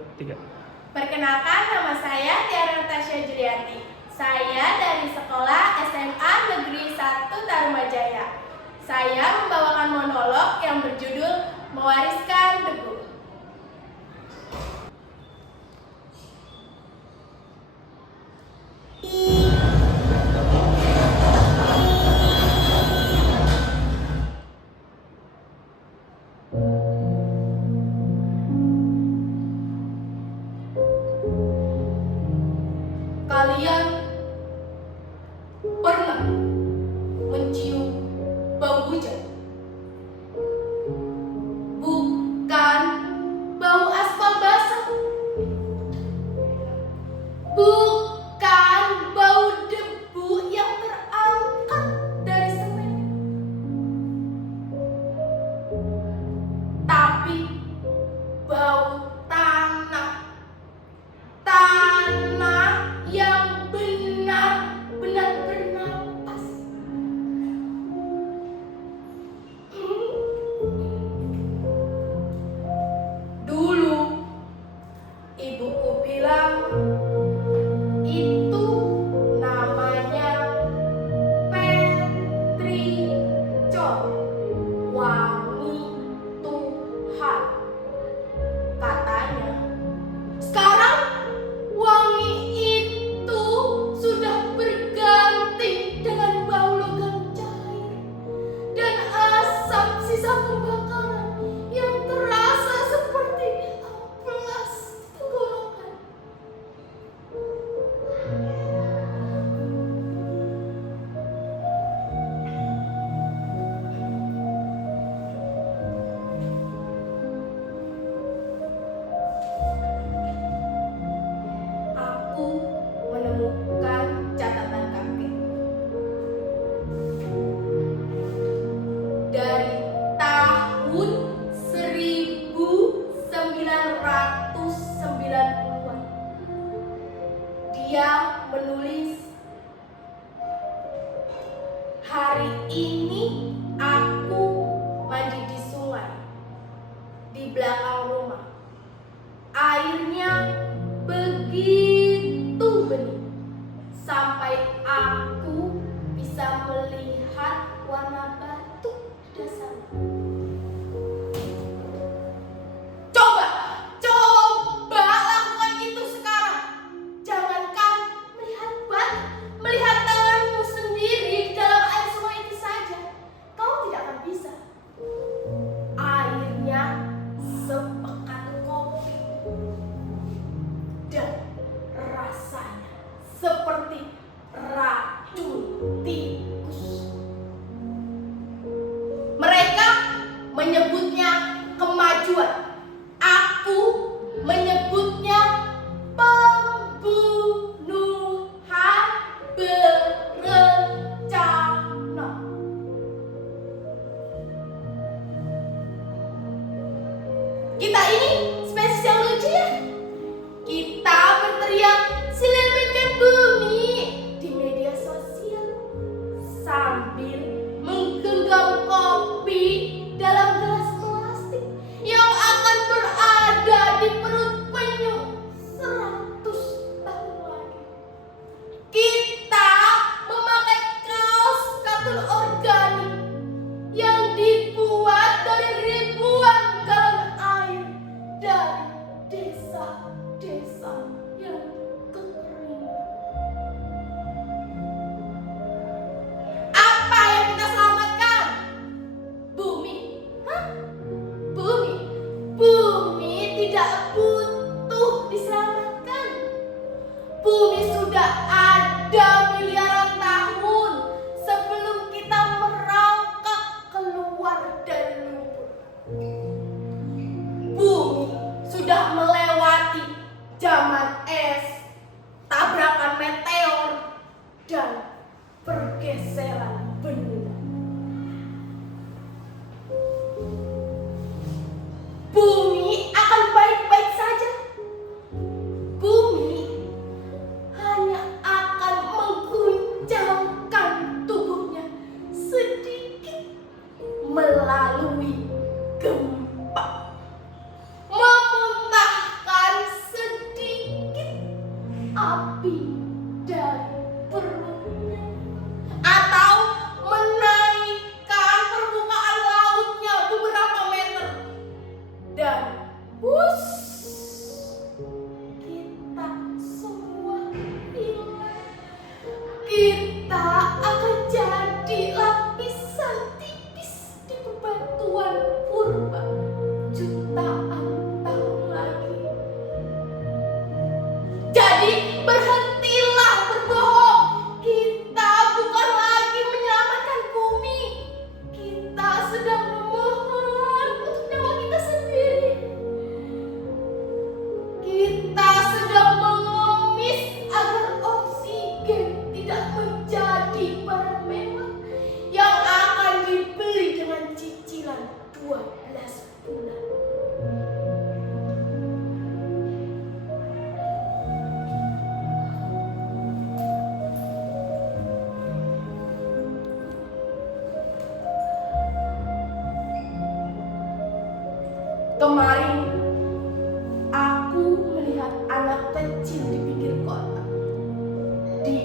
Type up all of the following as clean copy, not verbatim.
Tiga. Perkenalkan, nama saya Tiara Natasha Julianti. Saya dari sekolah SMA Negeri 1 Tarumajaya. Saya membawakan monolog yang berjudul Mewariskan Debu. Kalian pernah mencium bau hujan? Bukan bau aspal basah, bukan bau debu yang terangkat dari semen, tapi bau tanah yang benar-benar bernapas. Dulu ibuku bilang itu namanya petricor, wangi Tuhan katanya. Sekarang wangi itu sudah berganti dengan bau logam cair dan asap sisa pembakaran yang terasa seperti amplas tenggorokan. Aku menemukan catatan kakek. Dari tahun 1990-an, dia menulis, "Hari ini aku mandi di sungai di belakang rumah. Airnya begitu bening sampai aku bisa melihat warna batu di dasarnya. Coba lakukan itu sekarang. Jangankan melihat batu, melihat tanganmu sendiri di dalam air sungai itu saja, kau tidak akan bisa. Airnya sepekat kopi dan rasanya seperti racun tikus. Mereka menyebutnya kemajuan. Aku menyebutnya pembunuhan berencana." Kita ini spesies yang lucu ya. Kita berteriak "selamatkan bumi" di media sosial sambil menggenggam kopi dalam gelas plastik yang akan berada di perut penyu 100 tahun lagi. Kita memakai kaos katun organik yang dibuat dari ribuan galon air dari desa-desa yang kekeringan. Apa yang kita selamatkan? Bumi? Hah? Bumi tidak butuh diselamatkan. Bumi sudah ada miliaran tahun sebelum kita merangkak keluar dari lumpur. Bumi sudah melewati zaman es, tabrakan meteor, dan pergeseran benua. Bumi akan baik-baik saja. Bumi hanya akan mengguncangkan tubuhnya sedikit melalui gempa, memuntahkan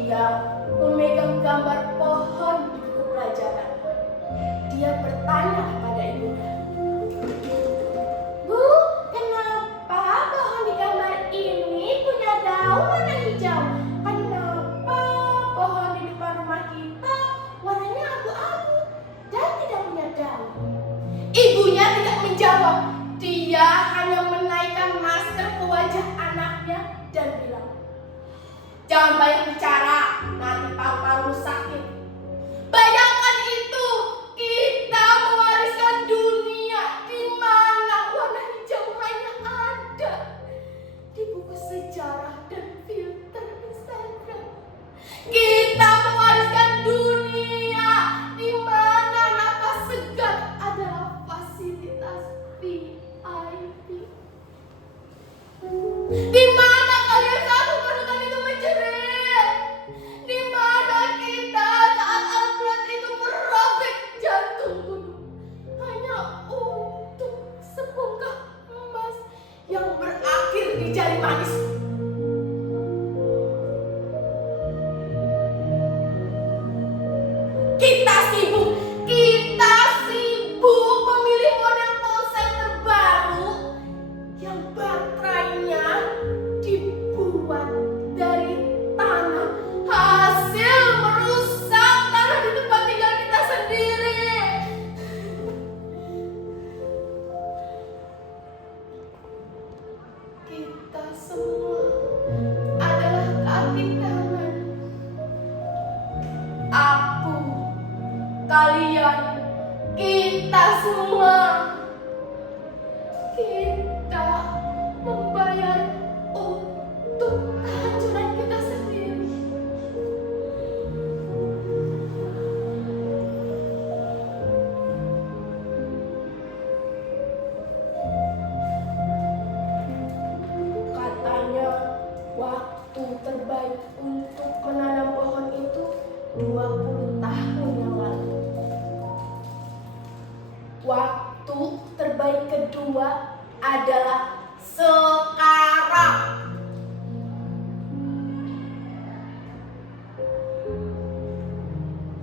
Dia memegang gambar pohon di buku pelajaran. Dia bertanya kepada ibunya, "Bu, kenapa pohon di gambar ini punya daun warna hijau? Kenapa pohon di depan rumah kita warnanya abu-abu dan tidak punya daun?" Ibunya tidak menjawab. Dia hanya menaikkan masker ke wajah anaknya dan bilang, "Jangan banyak bicara, nanti paru-paru sakit." Bayangkan itu, kita mewariskan dunia di mana warna hijau hanya ada di buku sejarah dan filter Instagram. Kita mewariskan dunia di mana napas segar adalah fasilitas VIP. Di mana kalian saat kedudukan itu menjerit? Di mana kita saat Alfred itu merobek jantung gunung hanya untuk sebongkah emas yang berakhir di jari manis? Kita sibuk memilih model ponsel terbaru yang baterainya dibuat dari tanah, hasil merusak tanah di tempat tinggal kita sendiri. Kita semua adalah kaki tangan. Aku, kalian, kita semua. Kita membayar untuk kehancuran kita sendiri. Katanya waktu terbaik untuk menanam pohon itu 20 tahun yang lalu. Waktu terbaik kedua adalah sekarang.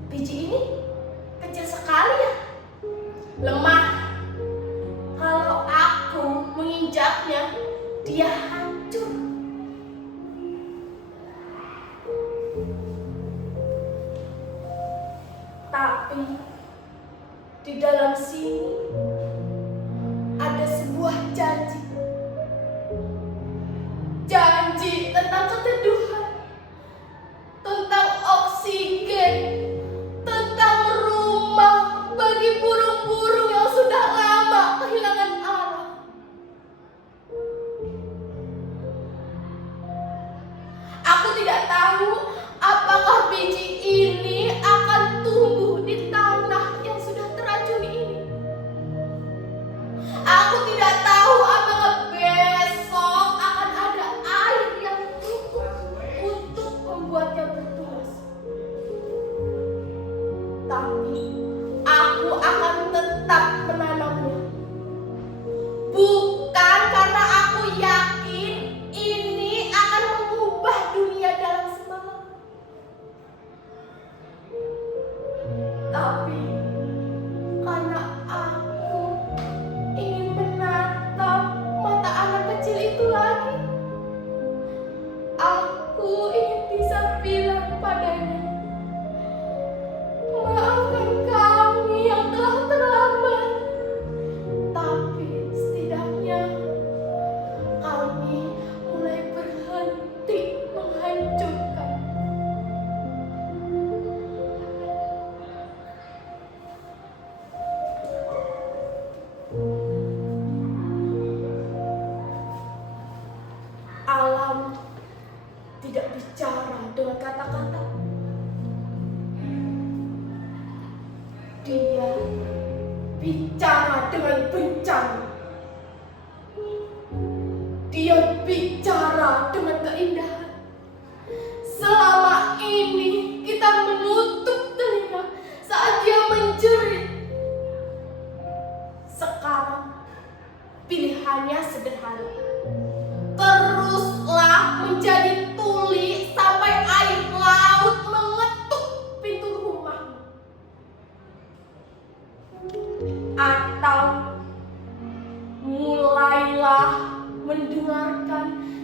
Biji ini kecil sekali ya, lemah. Kalau aku menginjaknya, dia hancur. Tapi di dalam sini ada sebuah janji. Janji tentang keteduhan, tentang oksigen, tentang rumah bagi burung-burung yang sudah lama kehilangan arah. Aku tidak tahu apakah biji ini akan tumbuh di tanah yang sudah teracuni ini. Aku tidak tahu apakah besok akan ada air yang cukup untuk membuatnya bertunas. Tapi aku akan tetap menanamnya. Bukan karena aku yakin ini akan mengubah dunia dalam semalam. Tapi karena aku ingin menatap mata anak kecil itu lagi. Aku ingin bisa bilang padanya, "Maafkan kami yang telah terlambat. Tapi setidaknya kami mulai berhenti menghancurkan." Alam tidak bicara dengan kata-kata. Dia bicara dengan bencana. Dia bicara dengan keindahan. Selama ini kita menutup telinga saat dia menjerit. Sekarang pilihannya sederhana. Teruslah menjadi tuli sampai air laut Tuhan.